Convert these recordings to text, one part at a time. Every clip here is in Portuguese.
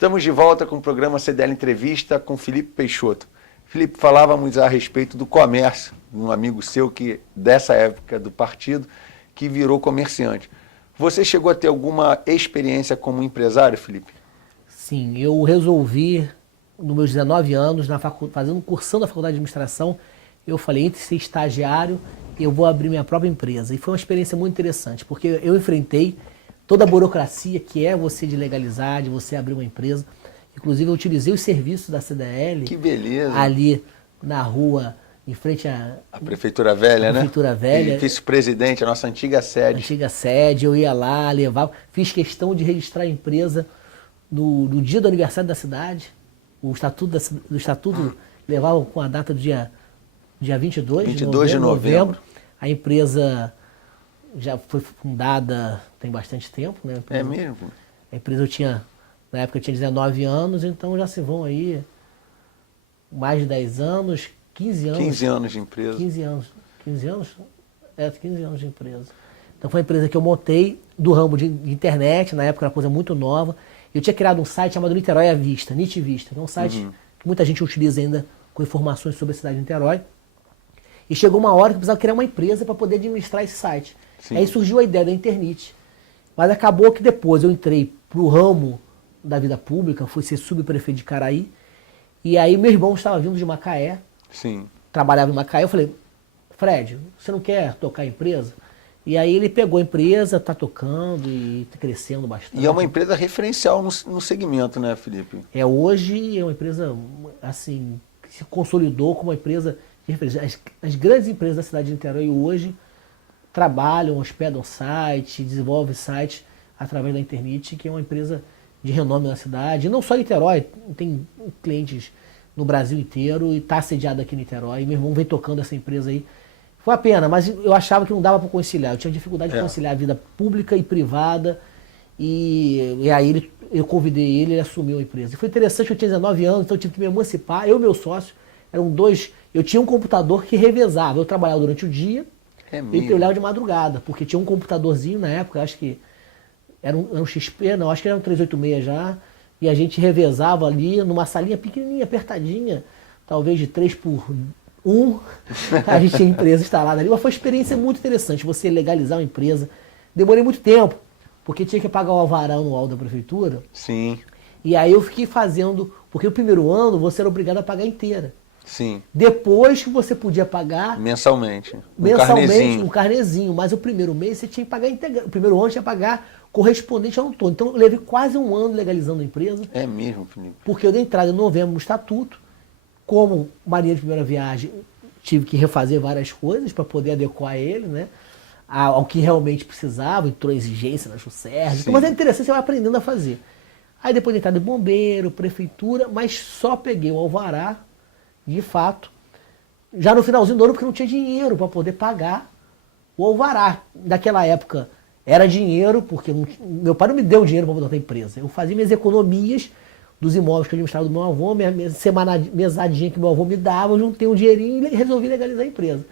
Estamos de volta com o programa CDL Entrevista com Felipe Peixoto. Felipe, falávamos a respeito do comércio, um amigo seu que dessa época do partido, que virou comerciante. Você chegou a ter alguma experiência como empresário, Felipe? Sim, eu resolvi, nos meus 19 anos, cursando a faculdade de administração, eu falei, entre ser estagiário, eu vou abrir minha própria empresa. E foi uma experiência muito interessante, porque eu enfrentei toda a burocracia que é você de legalizar, de você abrir uma empresa. Inclusive, eu utilizei os serviços da CDL. Que beleza! Ali na rua, em frente à Prefeitura Velha, né? Prefeitura Velha. Vice-presidente, a nossa antiga sede. Antiga sede, eu ia lá, levava. Fiz questão de registrar a empresa no dia do aniversário da cidade. O estatuto levava com a data do dia 22 de novembro. A empresa já foi fundada tem bastante tempo, né? É mesmo? A empresa na época eu tinha 19 anos, então já se vão aí mais de 10 anos, 15 anos. 15 anos de empresa. 15 anos? 15 anos? 15 anos de empresa. Então foi uma empresa que eu montei do ramo de internet, na época era uma coisa muito nova. Eu tinha criado um site chamado Niterói à Vista, NIT Vista, que é um site que muita gente utiliza ainda com informações sobre a cidade de Niterói. E chegou uma hora que eu precisava criar uma empresa para poder administrar esse site. Sim. Aí surgiu a ideia da Internit. Mas acabou que depois eu entrei para o ramo da vida pública, fui ser subprefeito de Caraí. E aí meu irmão estava vindo de Macaé. Sim. Trabalhava em Macaé. Eu falei, Fred, você não quer tocar a empresa? E aí ele pegou a empresa, está tocando e tá crescendo bastante. E é uma empresa referencial no segmento, né, Felipe? Hoje é uma empresa assim, que se consolidou como uma empresa de referência. As grandes empresas da cidade de Niterói hoje trabalham, hospedam site, desenvolvem sites através da internet, que é uma empresa de renome na cidade. E não só em Niterói, tem clientes no Brasil inteiro e está sediado aqui em Niterói. E meu irmão vem tocando essa empresa aí. Foi uma pena, mas eu achava que não dava para conciliar. Eu tinha dificuldade de conciliar a vida pública e privada. E aí eu convidei ele assumiu a empresa. E foi interessante, eu tinha 19 anos, então eu tive que me emancipar. Eu e meu sócio, eram dois. Eu tinha um computador que revezava. Eu trabalhava durante o dia e trabalhava de madrugada, porque tinha um computadorzinho na época, acho que era um XP, não, acho que era um 386 já. E a gente revezava ali numa salinha pequenininha, apertadinha, talvez de 3x1. A gente tinha empresa instalada ali. Mas foi uma experiência muito interessante, você legalizar uma empresa. Demorei muito tempo, porque tinha que pagar o alvará anual da prefeitura. Sim. E aí eu fiquei fazendo, porque o primeiro ano você era obrigado a pagar inteira. Sim. Depois que você podia pagar... Mensalmente. Um carnezinho. Mas o primeiro mês você tinha que pagar integral. O primeiro ano tinha que pagar correspondente ao todo. Então eu levei quase um ano legalizando a empresa. É mesmo, Felipe? Porque eu dei entrada em novembro no estatuto. Como marinheiro de primeira viagem, tive que refazer várias coisas para poder adequar ele, né? Ao que realmente precisava. Entrou exigência na JUSERJ. Mas é interessante, você vai aprendendo a fazer. Aí depois de entrada de bombeiro, prefeitura, mas só peguei o alvará, de fato, já no finalzinho do ano, porque não tinha dinheiro para poder pagar o alvará. Naquela época era dinheiro, porque meu pai não me deu dinheiro para montar a empresa. Eu fazia minhas economias dos imóveis que eu administrava do meu avô, minha mesadinha que meu avô me dava, eu juntei um dinheirinho e resolvi legalizar a empresa.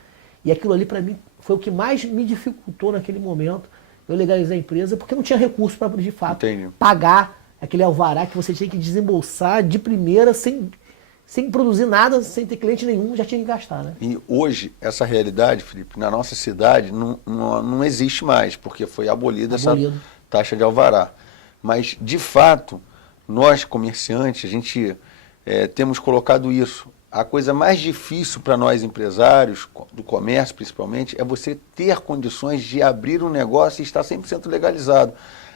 E aquilo ali para mim foi o que mais me dificultou naquele momento, eu legalizar a empresa, porque não tinha recurso para, de fato, pagar aquele alvará que você tinha que desembolsar de primeira, sem produzir nada, sem ter cliente nenhum, já tinha que gastar, né? E hoje, essa realidade, Felipe, na nossa cidade não existe mais, porque foi abolida essa taxa de alvará. Mas, de fato, nós, comerciantes, a gente temos colocado isso. A coisa mais difícil para nós, empresários, do comércio principalmente, é você ter condições de abrir um negócio e estar 100% legalizado.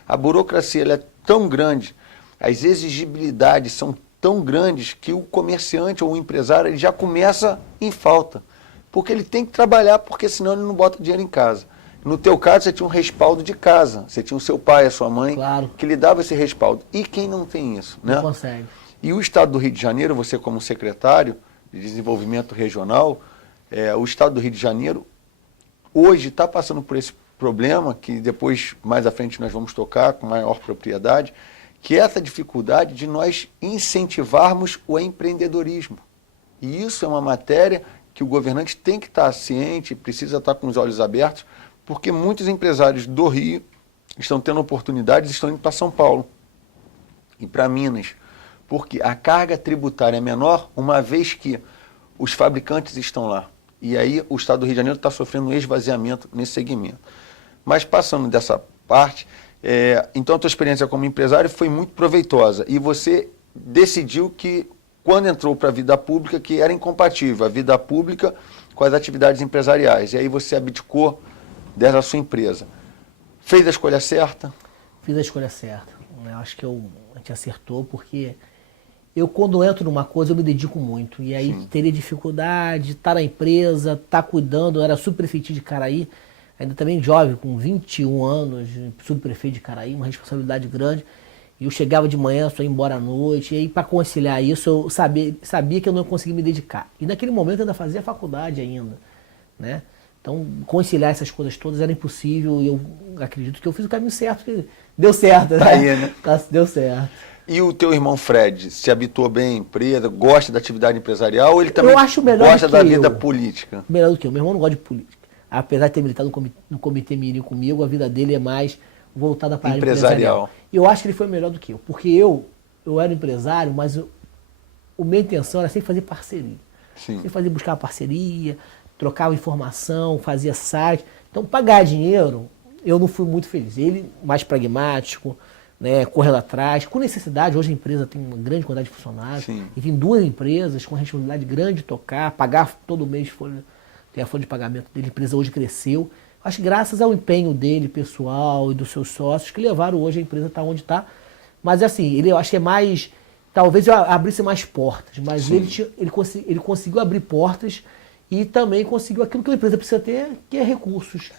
A burocracia ela é tão grande, as exigibilidades são tão grandes que o comerciante ou o empresário ele já começa em falta. Porque ele tem que trabalhar, porque senão ele não bota dinheiro em casa. No teu caso, você tinha um respaldo de casa. Você tinha o seu pai, a sua mãe, que lhe dava esse respaldo. E quem não tem isso? Né? Não consegue. E o Estado do Rio de Janeiro, você como secretário de Desenvolvimento Regional, o Estado do Rio de Janeiro hoje está passando por esse problema, que depois, mais à frente, nós vamos tocar com maior propriedade, que é essa dificuldade de nós incentivarmos o empreendedorismo. E isso é uma matéria que o governante tem que estar ciente, precisa estar com os olhos abertos, porque muitos empresários do Rio estão tendo oportunidades e estão indo para São Paulo e para Minas. porque a carga tributária é menor, uma vez que os fabricantes estão lá. E aí o Estado do Rio de Janeiro está sofrendo um esvaziamento nesse segmento. Mas passando dessa parte, então a tua experiência como empresário foi muito proveitosa e você decidiu que, quando entrou para a vida pública, que era incompatível a vida pública com as atividades empresariais. E aí você abdicou dessa sua empresa. Fez a escolha certa? Fiz a escolha certa. Eu acho que a gente acertou, porque eu, quando entro numa coisa, eu me dedico muito. E aí teria dificuldade, estar na empresa, estar cuidando. Eu era subprefeito de Caraí, ainda também jovem, com 21 anos, subprefeito de Caraí, uma responsabilidade grande. E eu chegava de manhã, só ia embora à noite. E aí, para conciliar isso, eu sabia que eu não conseguia me dedicar. E naquele momento eu ainda fazia faculdade ainda, né? Então, conciliar essas coisas todas era impossível. E eu acredito que eu fiz o caminho certo, que deu certo, né? Tá aí, né? Deu certo. E o teu irmão Fred, se habituou bem à empresa, gosta da atividade empresarial, ou ele também Eu acho melhor gosta do que da vida eu. política? Melhor do que eu. Meu irmão não gosta de política. Apesar de ter militado no Comitê Mirim comigo, a vida dele é mais voltada para a área empresarial. E eu acho que ele foi melhor do que eu. Porque eu era empresário, mas a minha intenção era sempre fazer parceria. Sim. Sempre fazer buscar parceria, trocava informação, fazia site. Então, pagar dinheiro, eu não fui muito feliz. Ele, mais pragmático, né, correndo atrás, com necessidade. Hoje a empresa tem uma grande quantidade de funcionários. Sim. E tem 2 empresas com responsabilidade grande de tocar, pagar todo mês, tem a folha de pagamento dele. A empresa hoje cresceu. Acho que graças ao empenho dele, pessoal, e dos seus sócios, que levaram hoje a empresa estar onde está. Mas assim, eu acho que é mais... Talvez eu abrisse mais portas, mas ele conseguiu abrir portas e também conseguiu aquilo que a empresa precisa ter, que é recursos.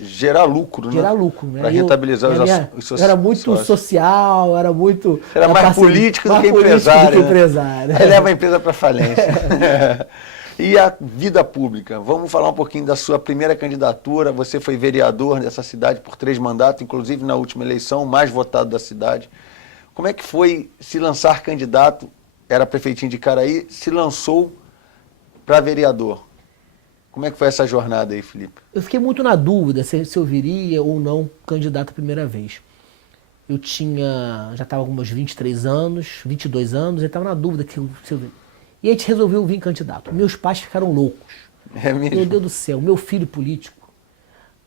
Gerar lucro, né? Gerar lucro, né? Para rentabilizar os sócios. Era muito social, era muito... Era mais político do que empresário. Aí leva a empresa para falência. E a vida pública? Vamos falar um pouquinho da sua primeira candidatura. Você foi vereador dessa cidade por 3 mandatos, inclusive na última eleição, o mais votado da cidade. Como é que foi se lançar candidato? Era prefeitinho de Caraí, se lançou para vereador. Como é que foi essa jornada aí, Felipe? Eu fiquei muito na dúvida se eu viria ou não candidato a primeira vez. Eu já estava com meus 23 anos, 22 anos, e estava na dúvida se eu viria. E a gente resolveu vir candidato. Meus pais ficaram loucos. É mesmo? Meu Deus do céu, meu filho político.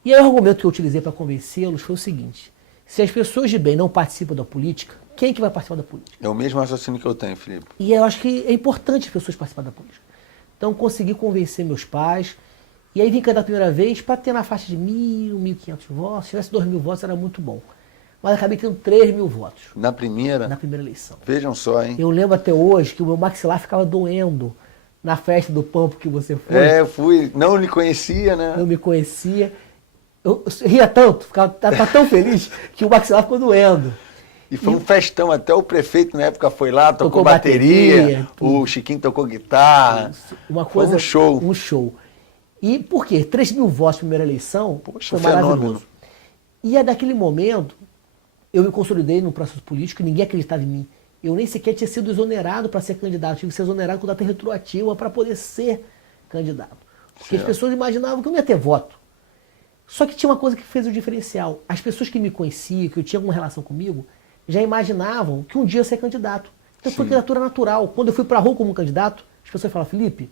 E aí o argumento que eu utilizei para convencê-los foi o seguinte: se as pessoas de bem não participam da política, quem é que vai participar da política? É o mesmo raciocínio que eu tenho, Felipe. E eu acho que é importante as pessoas participarem da política. Então consegui convencer meus pais. E aí vim candidato a primeira vez para ter na faixa de 1.000, 1.500 votos. Se tivesse 2.000 votos era muito bom. Mas acabei tendo 3.000 votos. Na primeira? Na primeira eleição. Vejam só, hein? Eu lembro até hoje que o meu maxilar ficava doendo na festa do Pampo que você foi. Eu fui. Não lhe conhecia, né? Não me conhecia. Eu ria tanto, ficava tão feliz que o maxilar ficou doendo. E foi um festão, até o prefeito na época foi lá, tocou bateria, o Chiquinho tocou guitarra. Uma coisa, foi um show. Um show. E por quê? 3.000 votos na primeira eleição, poxa, foi maravilhoso. E é daquele momento, eu me consolidei no processo político, ninguém acreditava em mim. Eu nem sequer tinha sido exonerado para ser candidato, tive que ser exonerado com data retroativa para poder ser candidato. Porque as pessoas imaginavam que eu não ia ter voto. Só que tinha uma coisa que fez o diferencial. As pessoas que me conheciam, que eu tinha alguma relação comigo, já imaginavam que um dia eu ia ser candidato. Então foi candidatura natural. Quando eu fui para a rua como candidato, as pessoas falavam: Felipe,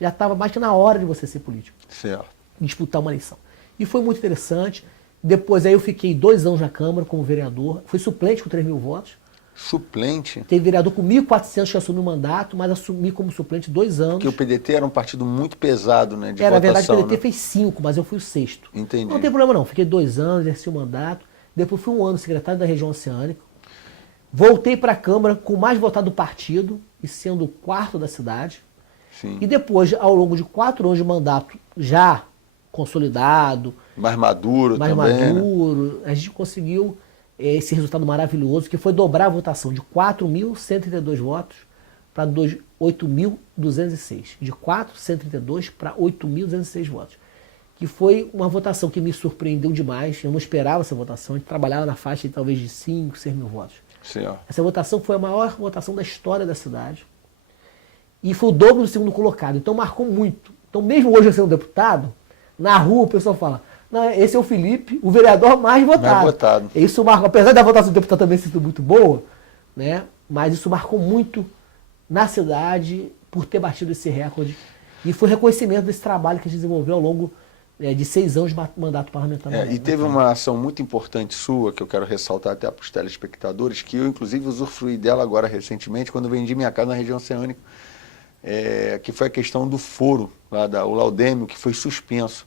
já estava mais que na hora de você ser político. Certo. Disputar uma eleição. E foi muito interessante. Depois aí eu fiquei 2 anos na Câmara como vereador. Fui suplente com 3.000 votos. Suplente? Teve vereador com 1.400 que assumiu o mandato, mas assumi como suplente 2 anos. Porque o PDT era um partido muito pesado, né? De na votação, verdade o PDT né? fez 5, mas eu fui o 6º. Entendi. Não tem problema não. Fiquei 2 anos, exerci o mandato. Depois fui 1 ano secretário da região oceânica. Voltei para a Câmara com o mais votado do partido e sendo o 4º da cidade. Sim. E depois, ao longo de 4 anos de mandato já consolidado, mais maduro também, né? A gente conseguiu esse resultado maravilhoso, que foi dobrar a votação de 4.132 votos para 8.206. De 432 para 8.206 votos. Que foi uma votação que me surpreendeu demais. Eu não esperava essa votação. A gente trabalhava na faixa de talvez de 5, 6 mil votos. Sim, ó. Essa votação foi a maior votação da história da cidade. E foi o dobro do segundo colocado. Então marcou muito. Então mesmo hoje eu sendo deputado, na rua o pessoal fala: não, esse é o Felipe, o vereador mais votado. Mais votado. Isso marca, apesar da votação do deputado também ser muito boa, né? mas isso marcou muito na cidade por ter batido esse recorde. E foi reconhecimento desse trabalho que a gente desenvolveu ao longo de 6 anos de mandato parlamentar. E teve uma ação muito importante sua, que eu quero ressaltar até para os telespectadores, que eu inclusive usufruí dela agora recentemente, quando vendi minha casa na região oceânica, que foi a questão do foro, lá o Laudêmio, que foi suspenso.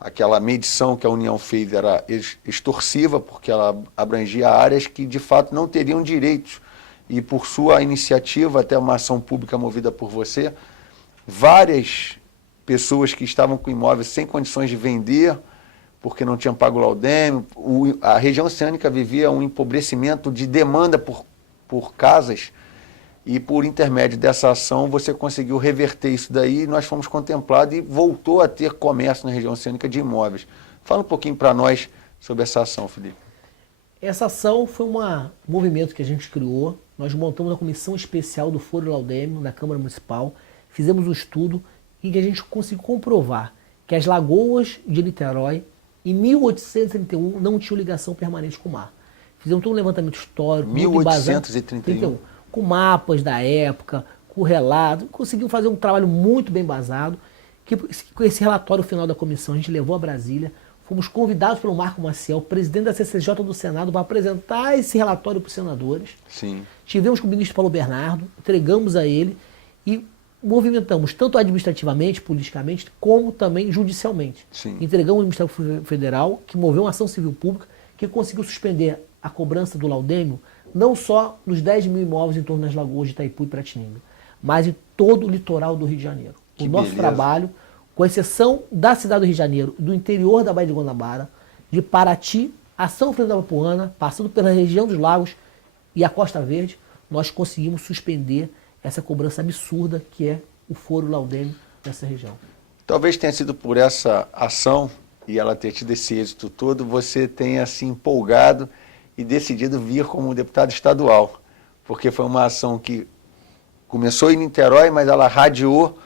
Aquela medição que a União fez era extorsiva, porque ela abrangia áreas que de fato não teriam direitos. E por sua iniciativa, até uma ação pública movida por você, várias pessoas que estavam com imóveis sem condições de vender, porque não tinham pago o Laudêmio, a região oceânica vivia um empobrecimento de demanda por casas, e por intermédio dessa ação você conseguiu reverter isso daí, e nós fomos contemplados e voltou a ter comércio na região oceânica de imóveis. Fala um pouquinho para nós sobre essa ação, Felipe. Essa ação foi um movimento que a gente criou. Nós montamos a comissão especial do Foro Laudêmio, da Câmara Municipal, fizemos um estudo e que a gente conseguiu comprovar que as lagoas de Niterói, em 1831, não tinham ligação permanente com o mar. Fizemos todo um levantamento histórico, 1831, com mapas da época, com relato, conseguimos fazer um trabalho muito bem embasado, que com esse relatório final da comissão a gente levou a Brasília, fomos convidados pelo Marco Maciel, presidente da CCJ do Senado, para apresentar esse relatório para os senadores. Sim. Tivemos com o ministro Paulo Bernardo, entregamos a ele e movimentamos tanto administrativamente, politicamente, como também judicialmente. Sim. Entregamos ao Ministério Federal, que moveu uma ação civil pública, que conseguiu suspender a cobrança do Laudêmio, não só nos 10 mil imóveis em torno das lagoas de Itaipu e Piratininga, mas em todo o litoral do Rio de Janeiro. O nosso trabalho, com exceção da cidade do Rio de Janeiro, do interior da Baía de Guanabara, de Paraty a São Fernando da Apuana, passando pela região dos lagos e a Costa Verde, nós conseguimos suspender essa cobrança absurda que é o Foro Laudêmio nessa região. Talvez tenha sido por essa ação e ela ter tido esse êxito todo, você tenha se empolgado e decidido vir como deputado estadual, porque foi uma ação que começou em Niterói, mas ela radiou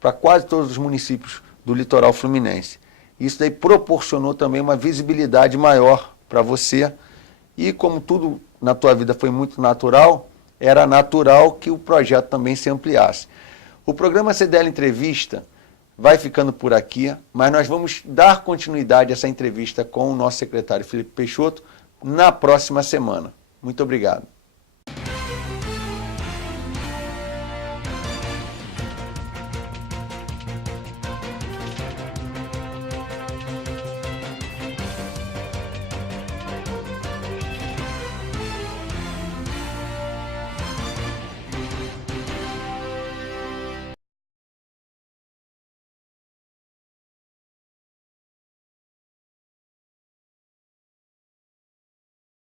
para quase todos os municípios do litoral fluminense. Isso daí proporcionou também uma visibilidade maior para você, e como tudo na tua vida foi muito natural, era natural que o projeto também se ampliasse. O programa CDL Entrevista vai ficando por aqui, mas nós vamos dar continuidade a essa entrevista com o nosso secretário Felipe Peixoto na próxima semana. Muito obrigado.